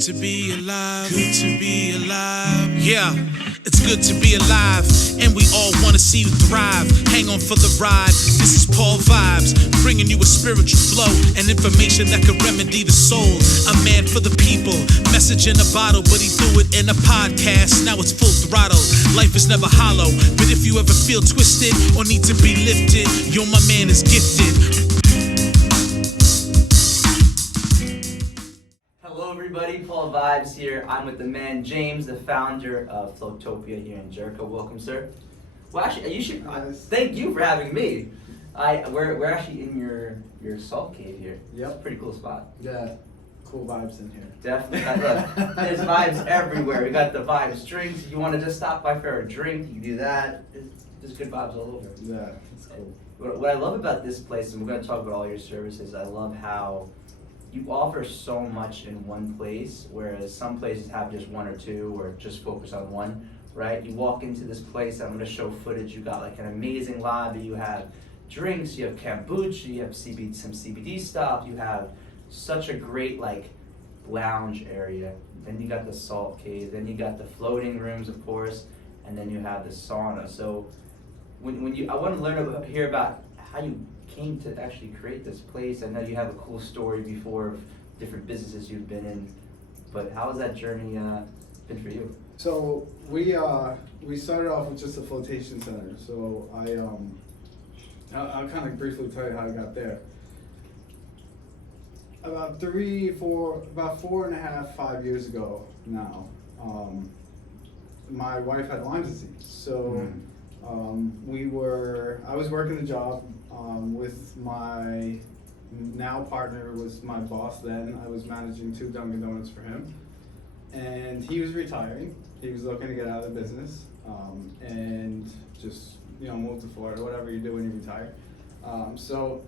good to be alive. Good to be alive. Yeah, it's good to be alive. And we all want to see you thrive. Hang on for the ride. This is Paul Vibes, bringing you a spiritual flow and information that can remedy the soul. A man for the people, message in a bottle, but he threw it in a podcast. Now it's full throttle. Life is never hollow, but if you ever feel twisted or need to be lifted, yo, my man is gifted. Hello everybody, Paul Vibes here. I'm with the man James, the founder of Floatopia here in Jericho. Welcome, sir. Well, actually, you should. Thank you for having me. We're actually in your salt cave here. Yep. It's a pretty cool spot. Yeah, cool vibes in here. Definitely. Look, there's vibes everywhere. We got the vibes drinks. You want to just stop by for a drink, you can do that. There's good vibes all over. Yeah, it's cool. What I love about this place, and we're going to talk about all your services, I love how you offer so much in one place, whereas some places have just one or two or just focus on one, right? You walk into this place, I'm going to show footage, you got like an amazing lobby, you have drinks, you have kombucha, you have some CBD stuff, you have such a great like lounge area. Then you got the salt cave, then you got the floating rooms, of course, and then you have the sauna. So I want to hear about how you came to actually create this place. I know you have a cool story before of different businesses you've been in, but how has that journey been for you? So we started off with just a flotation center. So I'll kind of briefly tell you how I got there. About 4.5, 5 years ago now, my wife had Lyme disease. So I was working the job with my now partner, was my boss then. I was managing 2 Dunkin Donuts for him, and he was retiring. He was looking to get out of the business and just move to Florida, whatever you do when you retire. So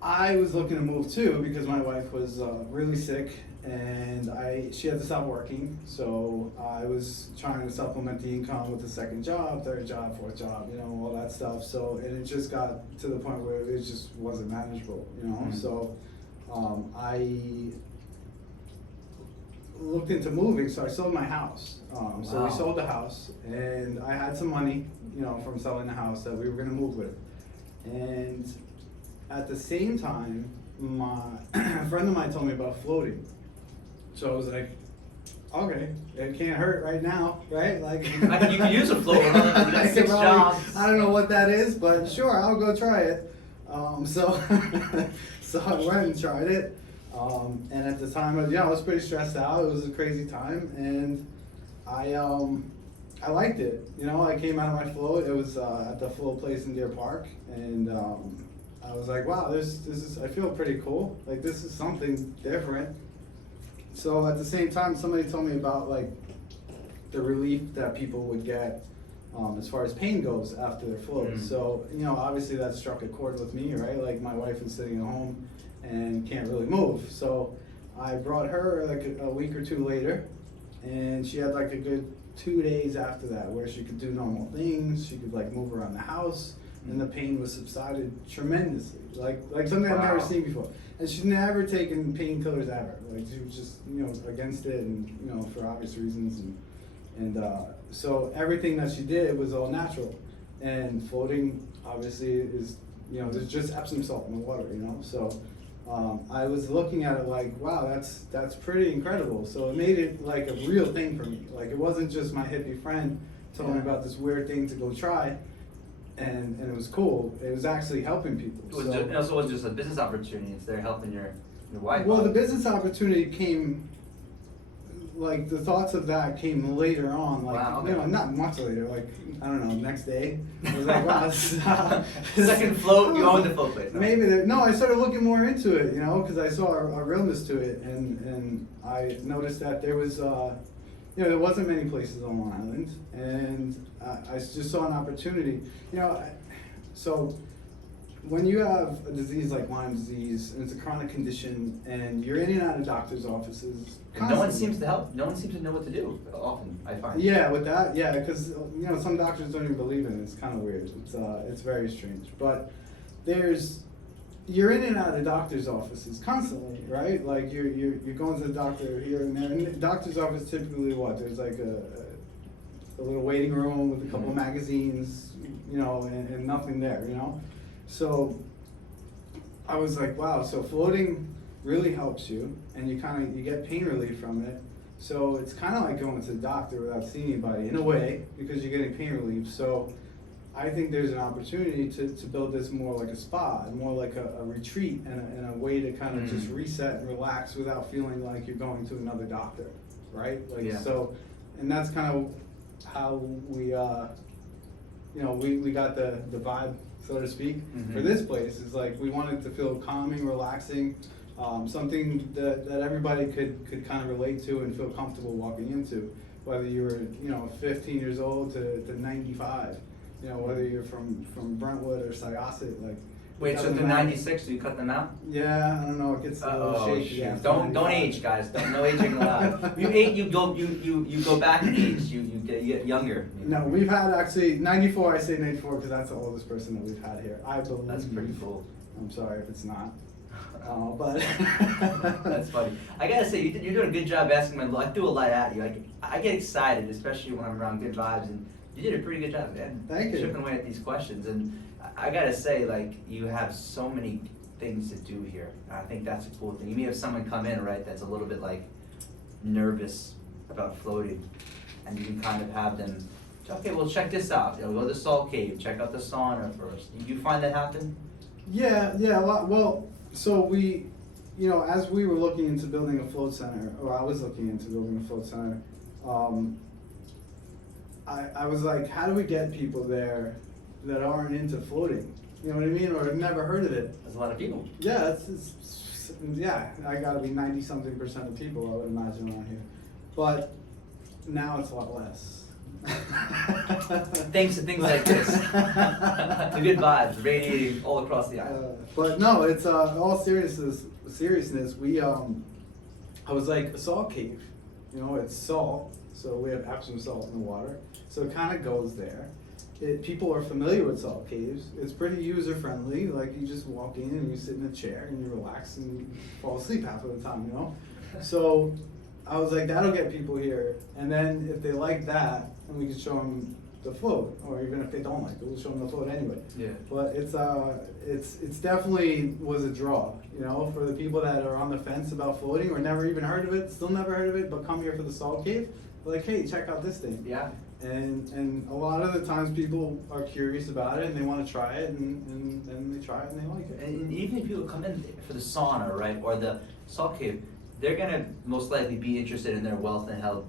I was looking to move too because my wife was really sick and she had to stop working. So I was trying to supplement the income with a second job, third job, fourth job, all that stuff. So, and it just got to the point where it just wasn't manageable, So I looked into moving, so I sold my house. So we sold the house, and I had some money, from selling the house that we were gonna move with. And at the same time, a friend of mine told me about floating. So I was like, okay, it can't hurt right now, right? Like you can use a float. You got 6 jobs. I don't know what that is, but sure, I'll go try it. So I went and tried it. And at the time, I was pretty stressed out. It was a crazy time, and I liked it. I came out of my float. It was at the float place in Deer Park, and I was like, wow, this is. I feel pretty cool. Like this is something different. So at the same time, somebody told me about like the relief that people would get as far as pain goes after their float. So obviously that struck a chord with me, right? Like my wife is sitting at home and can't really move. So I brought her like a week or 2 later, and she had like a good 2 days after that where she could do normal things. She could like move around the house, and the pain was subsided tremendously, like something I've never seen before. And she's never taken painkillers ever. Like she was just against it, and for obvious reasons, and so everything that she did was all natural. And floating obviously is there's just Epsom salt in the water, so. I was looking at it like, wow, that's pretty incredible. So it made it like a real thing for me. Like it wasn't just my hippie friend telling me about this weird thing to go try, and it was cool. It was actually helping people. It also wasn't just a business opportunity. It's there helping your wife. Well, the business opportunity came, like the thoughts of that came later on, like not much later, like I don't know, next day. I was like, wow, second float, you own the float place. No? I started looking more into it, because I saw a realness to it, and I noticed that there was, there wasn't many places on Long Island, and I just saw an opportunity, so. When you have a disease like Lyme disease, and it's a chronic condition, and you're in and out of doctor's offices constantly. No one seems to help. No one seems to know what to do often, I find. Yeah, with that, because some doctors don't even believe in it. It's kind of weird. It's very strange. But there's you're in and out of doctor's offices constantly, right? Like you're going to the doctor here and there. And the doctor's office typically what? There's like a little waiting room with a couple of magazines, you know, and nothing there, you know? So I was like, wow, so floating really helps you, and you get pain relief from it. So it's kind of like going to the doctor without seeing anybody in a way, because you're getting pain relief. So I think there's an opportunity to build this more like a spa, more like a retreat, and a way to kind of just reset and relax without feeling like you're going to another doctor, right? Like so, and that's kind of how we, you know, we got the vibe, so to speak, for this place. Is like we wanted to feel calming, relaxing, something that everybody could kind of relate to and feel comfortable walking into, whether you were, you know, 15 years old to 95. You know, whether you're from Brentwood or Syosset, like. Wait, so the 96, do you cut them out? Yeah, I don't know. It gets a little shaky. Yeah. Don't age, guys. No aging allowed. You go back in age. You get younger. No, we've had actually 94. I say 94 because that's the oldest person that we've had here. I believe. That's pretty cool. I'm sorry if it's not. But that's funny. I gotta say, you're doing a good job asking my. I threw a lot at you. I get excited, especially when I'm around good vibes, and you did a pretty good job, man. Thank you. Chipping away at these questions, and I gotta say, like, you have so many things to do here. And I think that's a cool thing. You may have someone come in, right, that's a little bit like nervous about floating, and you can kind of have them. Okay, well, check this out. You know, go to the salt cave. Check out the sauna first. You find that happen? Yeah, a lot. Well, so we, you know, as we were looking into building a float center, or I was looking into building a float center, I was like, how do we get people there that aren't into floating? You know what I mean? Or have never heard of it. There's a lot of people. Yeah, yeah, I gotta be 90-something% of people, I would imagine, around here. But now it's a lot less. Thanks to things like this. The good vibes radiating all across the island. But no, it's all seriousness, we, I was like, a salt cave. You know, it's salt, so we have Epsom salt in the water. So it kind of goes there. People are familiar with salt caves. It's pretty user friendly. Like you just walk in and you sit in a chair and you relax and you fall asleep half of the time, you know? So I was like, that'll get people here. And then if they like that, then we can show them the float. Or even if they don't like it, we'll show them the float anyway. Yeah. But it's definitely was a draw, you know, for the people that are on the fence about floating or never even heard of it, still never heard of it, but come here for the salt cave. Like, hey, check out this thing. Yeah. And a lot of the times people are curious about it and they want to try it and they try it and they like it. And even if people come in for the sauna, right, or the salt cave, they're gonna most likely be interested in their wealth and health,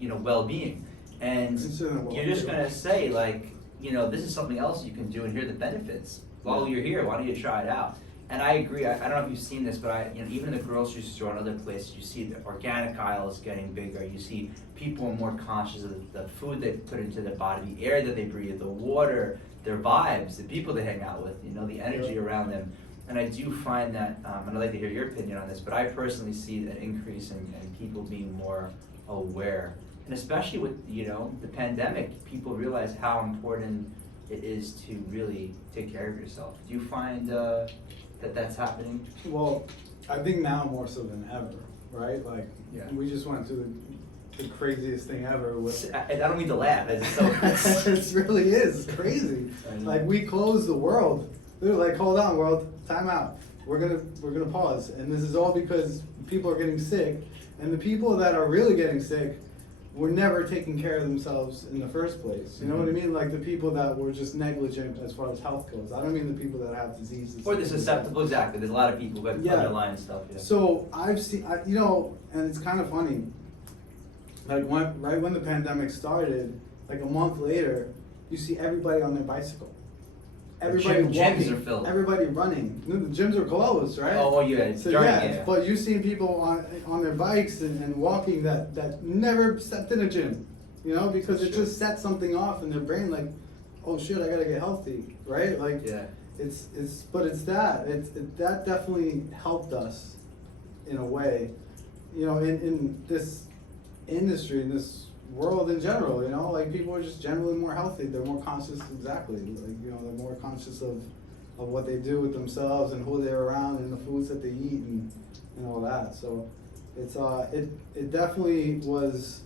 you know, well-being. And you're just gonna say, like, you know, this is something else you can do and here are the benefits. While you're here, why don't you try it out? And I agree. I don't know if you've seen this, but you know, even in the grocery store and other places, you see the organic aisle is getting bigger. You see people are more conscious of the food they put into their body, the air that they breathe, the water, their vibes, the people they hang out with, you know, the energy around them. And I do find that, and I'd like to hear your opinion on this, but I personally see an increase in people being more aware. And especially with, you know, the pandemic, people realize how important it is to really take care of yourself. Do you find that that's happening? Well, I think now more so than ever, right? Like, we just went through the craziest thing ever. I don't mean to laugh. It's so it really is. It's crazy. Like, we closed the world. They're like, hold on, world, time out. We're gonna pause. And this is all because people are getting sick, and the people that are really getting sick were never taking care of themselves in the first place. You know what I mean? Like the people that were just negligent as far as health goes. I don't mean the people that have diseases. Or the susceptible, exactly. There's a lot of people who have underlying stuff. Yeah. So I've seen, you know, and it's kind of funny. Like right when the pandemic started, like a month later, you see everybody on their bicycle. Everybody walking, gyms are filled. Everybody running. The gyms are closed, right? Oh, yeah. It's so but you've seen people on their bikes and walking that never stepped in a gym, you know, because it just sets something off in their brain, like, oh shit, I gotta get healthy, right? Like, that definitely helped us in a way, you know, in this industry, in this world in general, you know, like people are just generally more healthy. They're more conscious, exactly. Like, you know, they're more conscious of what they do with themselves and who they're around and the foods that they eat and all that. So it's it definitely was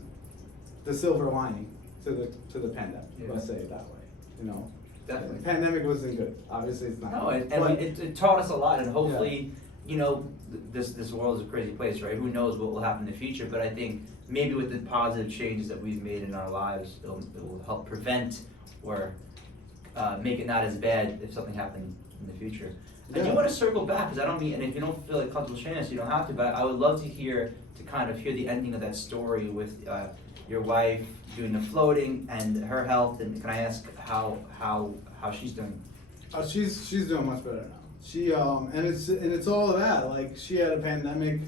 the silver lining to the pandemic. Yeah. Let's say it that way. You know, Definitely. The pandemic wasn't good. Obviously, it's not. No, good. it taught us a lot, and hopefully, you know, this world is a crazy place, right? Who knows what will happen in the future? But I think maybe with the positive changes that we've made in our lives, it will help prevent or make it not as bad if something happened in the future. I do Yeah. want to circle back because I don't mean, and if you don't feel like comfortable sharing this, you don't have to. But I would love to hear the ending of that story with your wife doing the floating and her health. And can I ask how she's doing? She's doing much better now. She and it's all of that. Like she had a pandemic,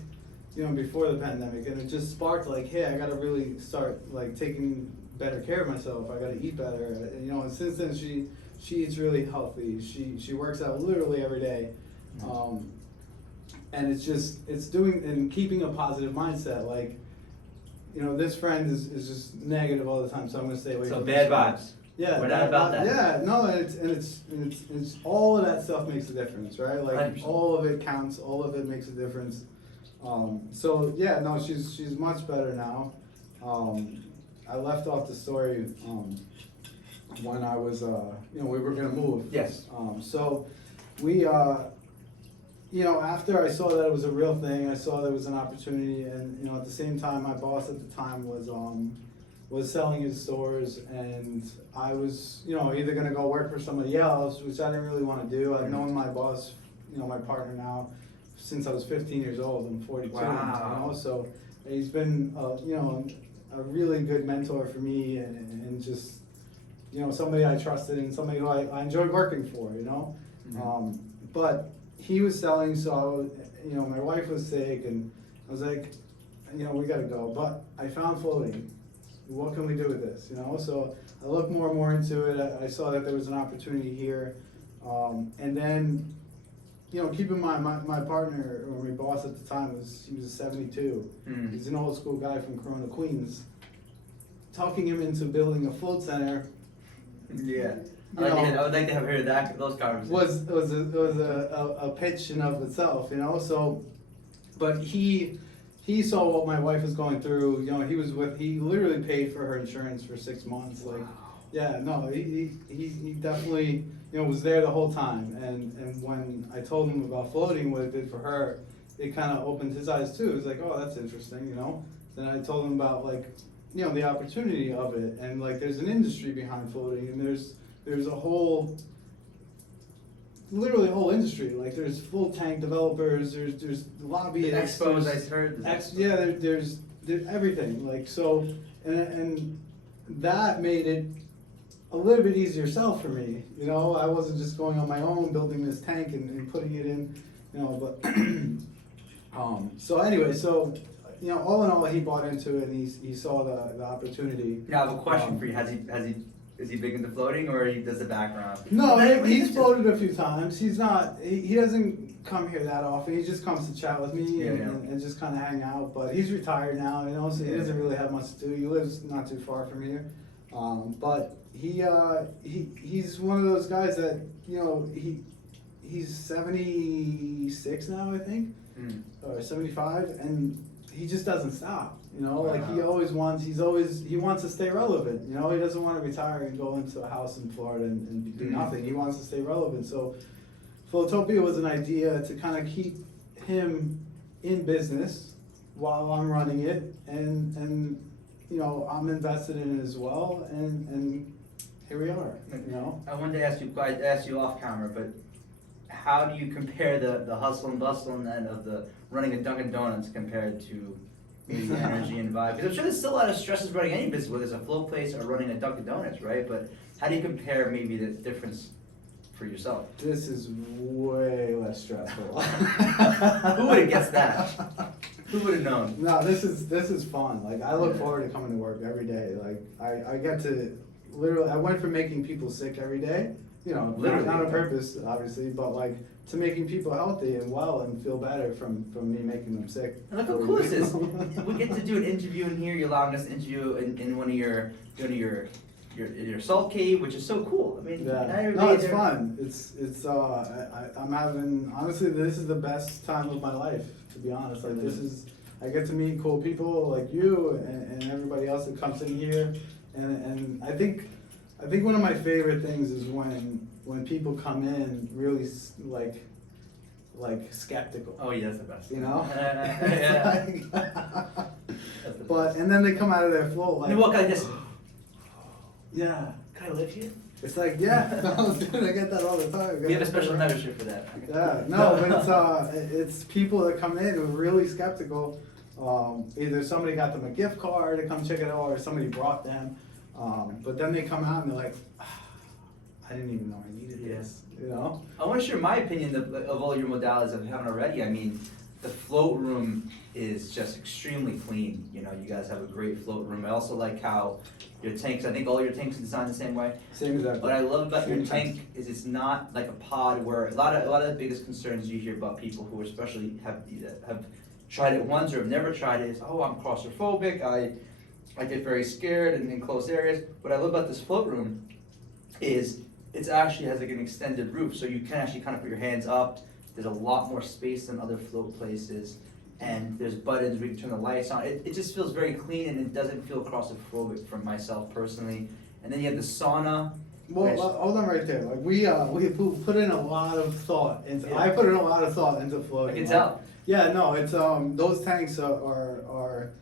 you know, before the pandemic, and it just sparked like, hey, I gotta really start like taking better care of myself. I gotta eat better, you know. And since then, she eats really healthy. She works out literally every day, and it's doing and keeping a positive mindset. Like, you know, this friend is just negative all the time, so I'm gonna stay away. So from bad this friend. vibes. Yeah, We're not about that. Yeah, no, and it's all of that stuff makes a difference, right? Like 100%. all of it counts, all of it makes a difference. So yeah, no, she's much better now. I left off the story when I was, you know, we were gonna move. Yes. So we, you know, after I saw that it was a real thing, I saw there was an opportunity, and you know, at the same time, my boss at the time was selling his stores, and I was, you know, either gonna go work for somebody else, which I didn't really want to do. I've known my boss, you know, my partner now, since I was 15 years old. I'm 42, Wow. you know, so he's been, you know, a really good mentor for me, and just, you know, somebody I trusted and somebody who I enjoyed working for, you know. Mhm. But he was selling, so, you know, my wife was sick, and I was like, you know, we gotta go. But I found floating. What can we do with this, you know? So I looked more and more into it. I saw that there was an opportunity here. And then, you know, keep in mind, my partner, or my boss at the time, he was 72. Mm. He's an old school guy from Corona, Queens. Talking him into building a float center Yeah. You know, I would like to have heard those conversations. was a pitch in of itself, you know. So, but he saw what my wife was going through. You know, he literally paid for her insurance for 6 months. Like, yeah, no, he definitely, you know, was there the whole time. And when I told him about floating, what it did for her, it kind of opened his eyes too. He was like, oh, that's interesting, you know. Then I told him about, like, you know, the opportunity of it, and like there's an industry behind floating, and there's a whole, literally a whole industry. Like there's full tank developers, there's lobbyists, Expos, there's- I heard. yeah, there's everything. Like, so, and that made it a little bit easier sell for me. You know, I wasn't just going on my own building this tank and putting it in, you know. But so anyway, so, you know, all in all, he bought into it, and he saw the opportunity. Now I have a question for you. Is he big into floating, or he does the background? No, What he's is it? floated a few times. He's not. He doesn't come here that often. He just comes to chat with me Yeah, and just kind of hang out. But he's retired now, you know, so he Yeah. doesn't really have much to do. He lives not too far from here. But he's one of those guys that, you know, he's 76 now, I think, Mm. or 75, and he just doesn't stop. You know, like he Wow. he wants to stay relevant. You know, he doesn't want to retire and go into a house in Florida and do Mhm. nothing. He wants to stay relevant. So Floatopia was an idea to kind of keep him in business while I'm running it, and you know, I'm invested in it as well, and here we are, you know. I wanted to ask you, I asked you off camera, but how do you compare the hustle and bustle and then of the running a Dunkin' Donuts compared to maybe the energy and vibe? Because I'm sure there's still a lot of stresses running any business, whether it's a float place or running a Dunkin' Donuts, right? But how do you compare maybe the difference for yourself? This is way less stressful. Who would have guessed that? Who would have known? No, this is fun. Like, I look forward to coming to work every day. Like, I get to literally, I went from making people sick every day, you know, Literally. not on purpose, obviously, but like to making people healthy and well and feel better from me making them sick. And look how cool this is. We get to do an interview in here. You're allowing us to interview in one of your in your salt cave, which is so cool. I mean, not Yeah. everybody No, it's there- fun. I'm having, honestly, this is the best time of my life, to be honest. Like, I get to meet cool people like you and everybody else that comes in here. And I think one of my favorite things is when people come in really like skeptical. Oh yeah, that's the best. You know? Yeah. But, and then they come out of their flow like, You walk like this. yeah. Can I live here? It's like, yeah, no, dude, I get that all the time. We have a special membership for that. Yeah, no, but it's people that come in who are really skeptical. Either somebody got them a gift card to come check it out, or somebody brought them. But then they come out and they're like, I didn't even know I needed this. You know? I want to share my opinion of all your modalities I haven't already. I mean, the float room is just extremely clean. You know, you guys have a great float room. I also like how your tanks, I think all your tanks are designed the same way. Same exactly. What I love about your Same tank is it's not like a pod where a lot of the biggest concerns you hear about people who especially have tried it once or have never tried it is, oh, I'm claustrophobic, I get very scared in close areas. What I love about this float room is it actually has like an extended roof, so you can actually kind of put your hands up. There's a lot more space than other float places, and there's buttons where you can turn the lights on. It just feels very clean, and it doesn't feel claustrophobic for myself personally. And then you have the sauna. Well, which- hold on right there. Like we put in a lot of thought into. Yeah. I put in a lot of thought into floating. I can Like, tell. Yeah, no, it's those tanks are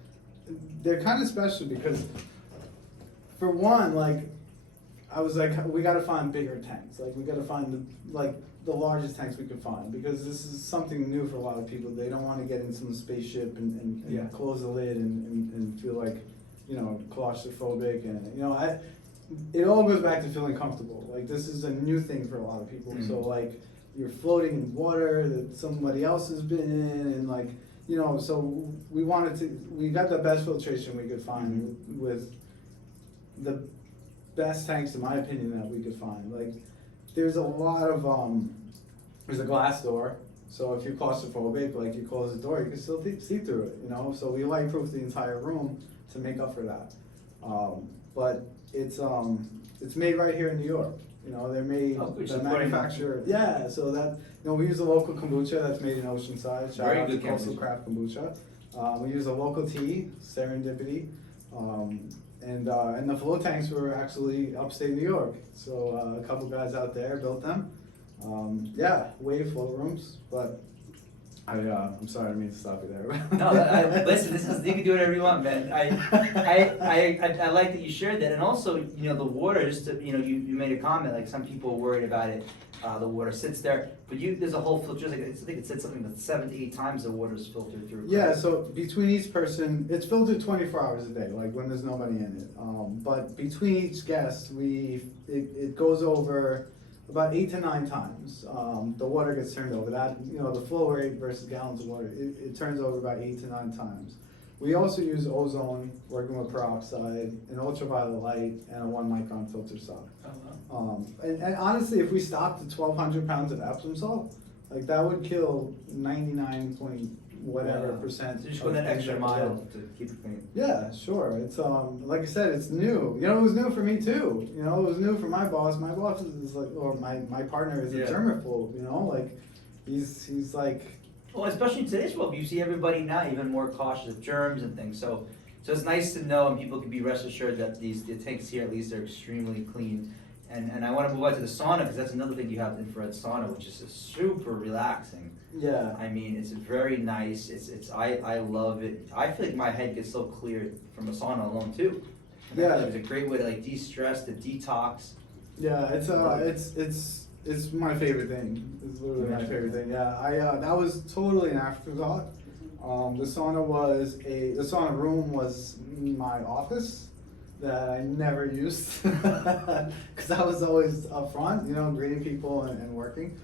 they're kind of special because for one, like I was like, we got to find bigger tanks. Like we got to find the largest tanks we can find, because this is something new for a lot of people. They don't want to get in some spaceship and Yeah. close the lid and feel like, you know, claustrophobic, and you know, it all goes back to feeling comfortable. Like this is a new thing for a lot of people. Mhm. So like you're floating in water that somebody else has been in, and like, you know, so we got the best filtration we could find with the best tanks, in my opinion, that we could find. Like there's a lot of there's a glass door, so if you're claustrophobic, like you close the door, you can still see through it, you know. So we light-proof the entire room to make up for that. But it's made right here in New York. You know, they're made, Oh, good. the Supporting- manufacturer, yeah, so that, you know, we use a local kombucha that's made in Oceanside. Shout Very out to good Coastal kombucha. Craft Kombucha. We use a local tea, Serendipity. And the float tanks were actually upstate New York. So a couple guys out there built them. Yeah, wave float rooms, but I'm sorry, I didn't mean to stop you there. No, listen, you can do whatever you want, man. I like that you shared that, and also, you know, the water. Just to, you know, you made a comment like some people are worried about it. The water sits there, but there's a whole filter. Like, I think it said something that 7 to 8 times the water is filtered through. Yeah, so between each person, it's filtered 24 hours a day, like when there's nobody in it. But between each guest, it goes over about 8 to 9 times. The water gets turned over. That, you know, the flow rate versus gallons of water, it turns over about 8 to 9 times. We also use ozone, working with peroxide, an ultraviolet light, and a 1 micron filter salt. Oh, wow. And honestly, if we stopped at 1,200 pounds of Epsom salt, like that would kill 99 point whatever Wow. percent. So just go of that things extra that mile kill. to keep it clean. Yeah, sure. It's like I said, it's new. You know, it was new for me too. You know, it was new for my boss. My boss is like, or my partner is a Yeah. germaphobe. You know, like he's like. Well, especially in today's world, you see everybody now even more cautious of germs and things. So it's nice to know, and people can be rest assured that the tanks here at least are extremely clean. And I want to move on to the sauna, because that's another thing you have, the infrared sauna, which is super relaxing. Yeah. I mean, it's very nice. I love it. I feel like my head gets so clear from a sauna alone too. And I feel Yeah. like it's a great way to like de-stress, to detox. Yeah, it's my favorite thing. It's literally my favorite thing. Yeah, that was totally an afterthought. The sauna room was my office that I never used because I was always up front, you know, greeting people and working.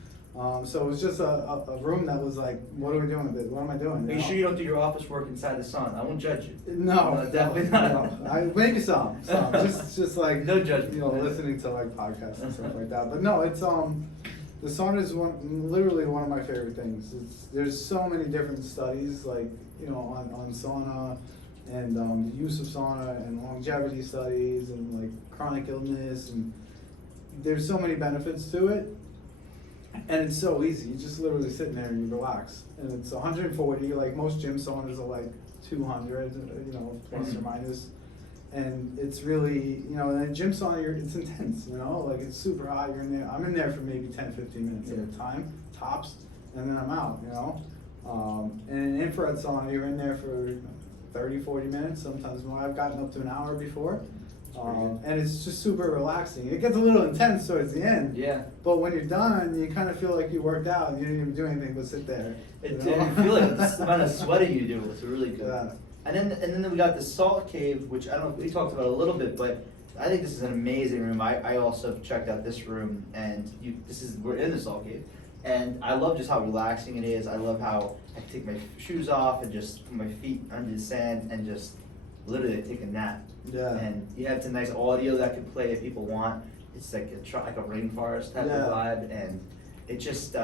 So it was just a room that was like, what are we doing with it? What am I doing? Are you sure you don't do your office work inside the sauna? I won't judge you. No, definitely not. No. Maybe some, just like No judgment. You know, listening to like podcasts and stuff like that. But no, it's the sauna is literally one of my favorite things. There's so many different studies, like, you know, on sauna. and the use of sauna and longevity studies and like chronic illness, and there's so many benefits to it. And it's so easy. You just literally sit in there and you relax. And it's 140, like most gym saunas are like 200, plus or minus. And it's really, in a gym sauna, it's intense, like it's super hot. You're in there. I'm in there for maybe 10, 15 minutes at a time, tops, and then I'm out, And in infrared sauna, you're in there for 30, 40 minutes, sometimes more. I've gotten up to an hour before. And it's just super relaxing. It gets a little intense towards the end. Yeah. But when you're done, you kind of feel like you worked out and you didn't even do anything but sit there. It didn't feel like the amount of sweating you do. It's really good. Yeah. And then we got the salt cave, which I don't know, we talked about a little bit, but I think this is an amazing room. I also checked out this room, and we're in the salt cave, and I love just how relaxing it is. I love how I can take my shoes off and just put my feet under the sand and just literally take a nap. Yeah. And you have the nice audio that can play if people want. It's like a rainforest type of vibe, and it just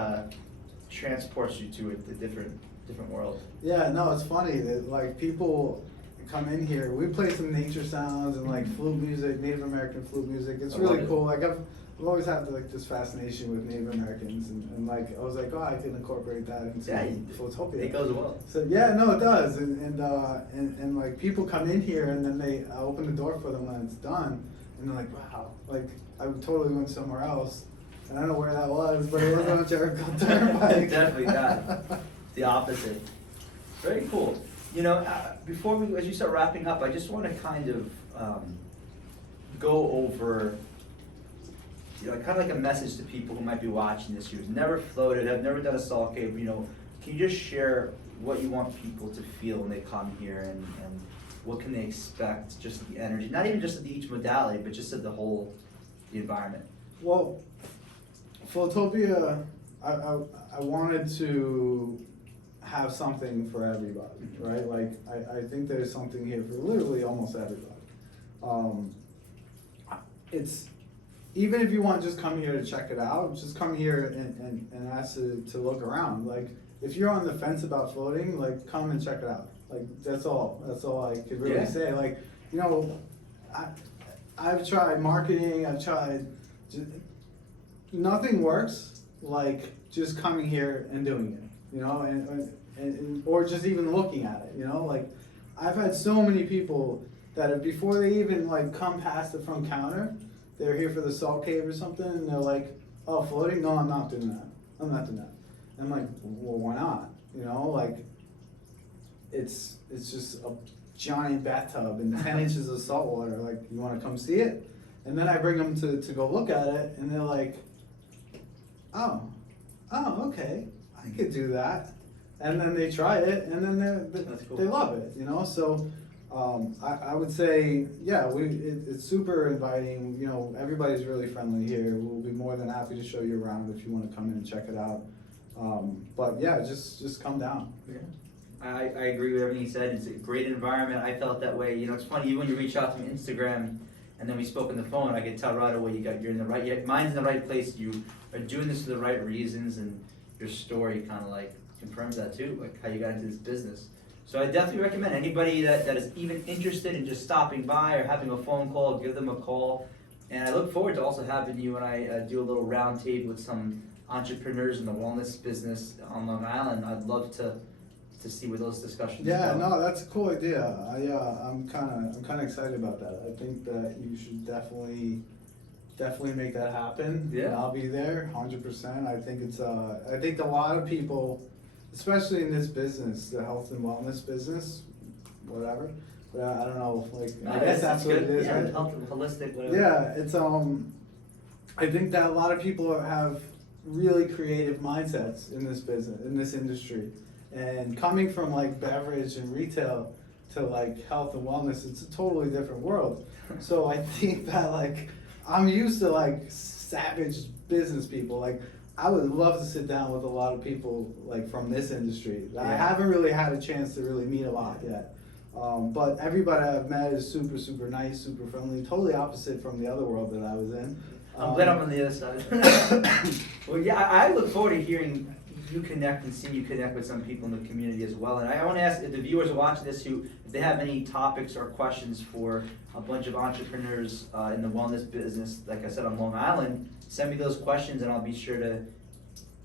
transports you to a different world. Yeah, no, it's funny that like people come in here. We play some nature sounds and like flute music, Native American flute music. It's really cool. Like I've always had like this fascination with Native Americans, and like I was like, oh, I can incorporate that into Floatopia. It goes well. So yeah, no, it does, and like people come in here and then I open the door for them when it's done, and they're like, wow, like I totally went somewhere else, and I don't know where that was, but it wasn't on Jericho Turnpike. Definitely not. The opposite. Very cool. Before as you start wrapping up, I just want to kind of go over, kind of like a message to people who might be watching this, who've never floated, have never done a salt cave. Can you just share what you want people to feel when they come here, and what can they expect? Just the energy, not even just of each modality, but just of the environment. Well, Floatopia, I wanted to have something for everybody, right? Like I think there's something here for literally almost everybody. It's even if you want to just come here to check it out, just come here and ask to look around. Like if you're on the fence about floating, like come and check it out. Like that's all I could really say. Like I've tried marketing, nothing works like just coming here and doing it, and or just even looking at it, like I've had so many people that have, before they even like come past the front counter, they're here for the salt cave or something, and they're like, oh, floating? No, I'm not doing that. I'm not doing that. And I'm like, well, why not? Like it's just a giant bathtub and 10 inches of salt water. Like, you want to come see it? And then I bring them to go look at it, and they're like, oh, okay, I could do that. And then they try it, and then they love it, So I would say, yeah, it's super inviting. Everybody's really friendly here. We'll be more than happy to show you around if you want to come in and check it out. But yeah, just come down. Yeah. I agree with everything you said. It's a great environment. I felt that way. It's funny, even when you reach out to me on Instagram, and then we spoke on the phone, I could tell right away you're in the right, mind's in the right place. You are doing this for the right reasons, and your story kind of like confirms that too, like how you got into this business. So I definitely recommend anybody that is even interested in just stopping by or having a phone call, give them a call. And I look forward to also having you and I do a little round table with some entrepreneurs in the wellness business on Long Island. I'd love to see where those discussions go. Yeah, no, that's a cool idea. I'm kind of excited about that. I think that you should definitely make that happen. Yeah, and I'll be there 100%. I think a lot of people, especially in this business, the health and wellness business, whatever. But I don't know, like I guess that's what it is. Yeah, right? health, holistic, whatever. Yeah, it's I think that a lot of people have really creative mindsets in this business, in this industry. And coming from like beverage and retail to like health and wellness, it's a totally different world. So I think that like I'm used to like savage business people. Like I would love to sit down with a lot of people like from this industry. I haven't really had a chance to really meet a lot yet. But everybody I've met is super, super nice, super friendly, totally opposite from the other world that I was in. I'm glad I'm on the other side. Well, yeah, I look forward to hearing you connect and see you connect with some people in the community as well. And I want to ask if the viewers watching this who, if they have any topics or questions for a bunch of entrepreneurs in the wellness business, like I said, on Long Island, send me those questions and I'll be sure to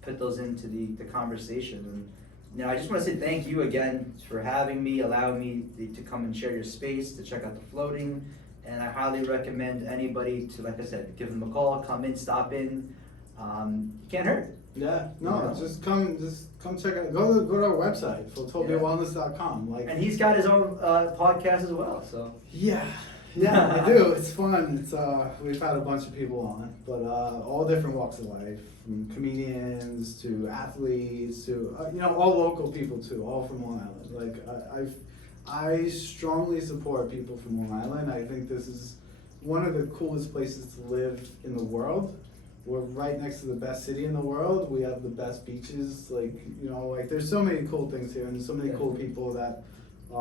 put those into the conversation. And, you know, I just want to say thank you again for having me, allowing me to come and share your space, to check out the floating. And I highly recommend anybody to, like I said, give them a call, come in, stop in. You can't hurt. Yeah, no, just come check out. Go to our website, floatopiawellness.com. Like, and he's got his own podcast as well. So yeah, I do. It's fun. It's we've had a bunch of people on, but all different walks of life, from comedians to athletes to you know, all local people too, all from Long Island. Like I strongly support people from Long Island. I think this is one of the coolest places to live in the world. We're right next to the best city in the world. We have the best beaches. Like, you know, like there's so many cool things here and so many cool people that I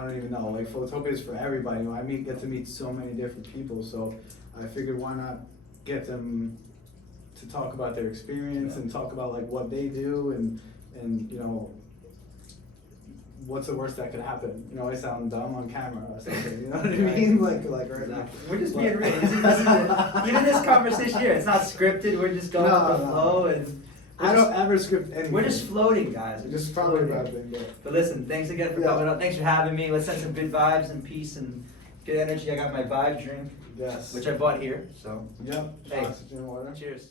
don't even know, like Floatopia is for everybody. You know, get to meet so many different people. So I figured why not get them to talk about their experience and talk about like what they do and you know, what's the worst that could happen? You know, I sound dumb on camera or something. You know what I mean? Like we're just being real. This is even this conversation here, it's not scripted. We're just going with the flow, and I don't ever script anything. We're just floating, guys. We're just probably about it. Yeah. But listen, thanks again for coming up. Thanks for having me. Let's send some good vibes and peace and good energy. I got my vibe drink, which I bought here. So hey, oxygen water. Cheers.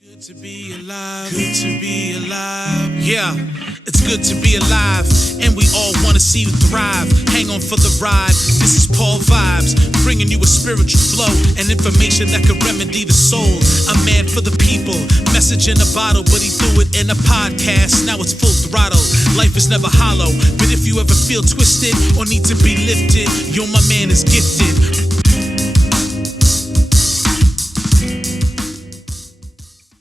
Good to be alive, good to be alive. Yeah, it's good to be alive, and we all want to see you thrive. Hang on for the ride. This is Paul Vibes, bringing you a spiritual flow and information that can remedy the soul. A man for the people, message in a bottle, but he threw it in a podcast. Now it's full throttle. Life is never hollow, but if you ever feel twisted or need to be lifted, yo, my man is gifted.